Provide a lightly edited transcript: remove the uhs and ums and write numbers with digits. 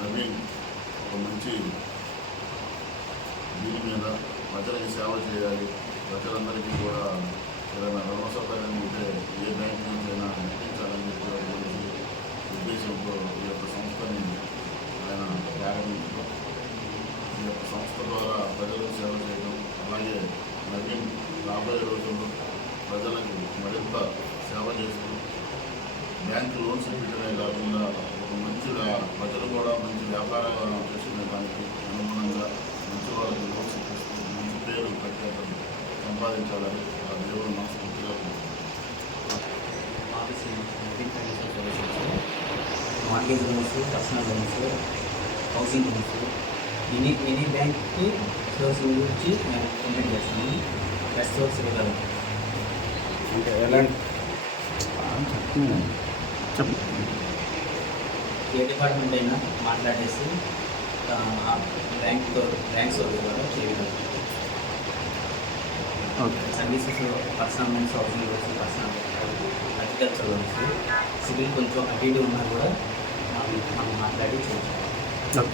నవీన్ ఒక మంచి దీని మీద ప్రజలకి సేవ చేయాలి, ప్రజలందరికీ కూడా ఏదైనా రుణ సౌకర్యం ఉంటే ఏ బ్యాంక్ నుంచి అయినా ఇప్పించాలని చెప్పేటువంటి ఉద్దేశంతో ఈ యొక్క సంస్థని ఆయన ప్రారంభించడం, ఈ యొక్క సంస్థ ద్వారా ప్రజలకు సేవ చేయడం, అలాగే నవీన్ రాబోయే రోజుల్లో ప్రజలకు మరింత సేవ చేస్తూ బ్యాంక్ లోన్స్ ఇవ్వడమే కాకుండా ఒక మంచిగా ప్రజలు కూడా మంచి వ్యాపారాలు చేసుకునే దానికి అనుగుణంగా మంచి వాళ్ళకి లోన్స్ ఇప్పిస్తూ మంచి పేరు ప్రఖ్యాతలు సంపాదించాలని ఆ దేవుడు మనస్ఫూర్తిగా market loans, personal loans, housing loans, any బ్యాంక్కి సోర్స్ గురించి మేము కంప్లీట్ చేస్తాము. బెస్ట్ సోర్స్ ఇవ్వగలం అంటే ఎలాంటి ఏ డిపార్ట్మెంట్ అయినా మాట్లాడేసి బ్యాంక్ సోర్స్ ద్వారా చేయగలం. Services personal loans, housing loans, personal agriculture loans, civil కొంచెం అటు ఇటు ఉన్నా కూడా మనం మాట్లాడి చేయాలి.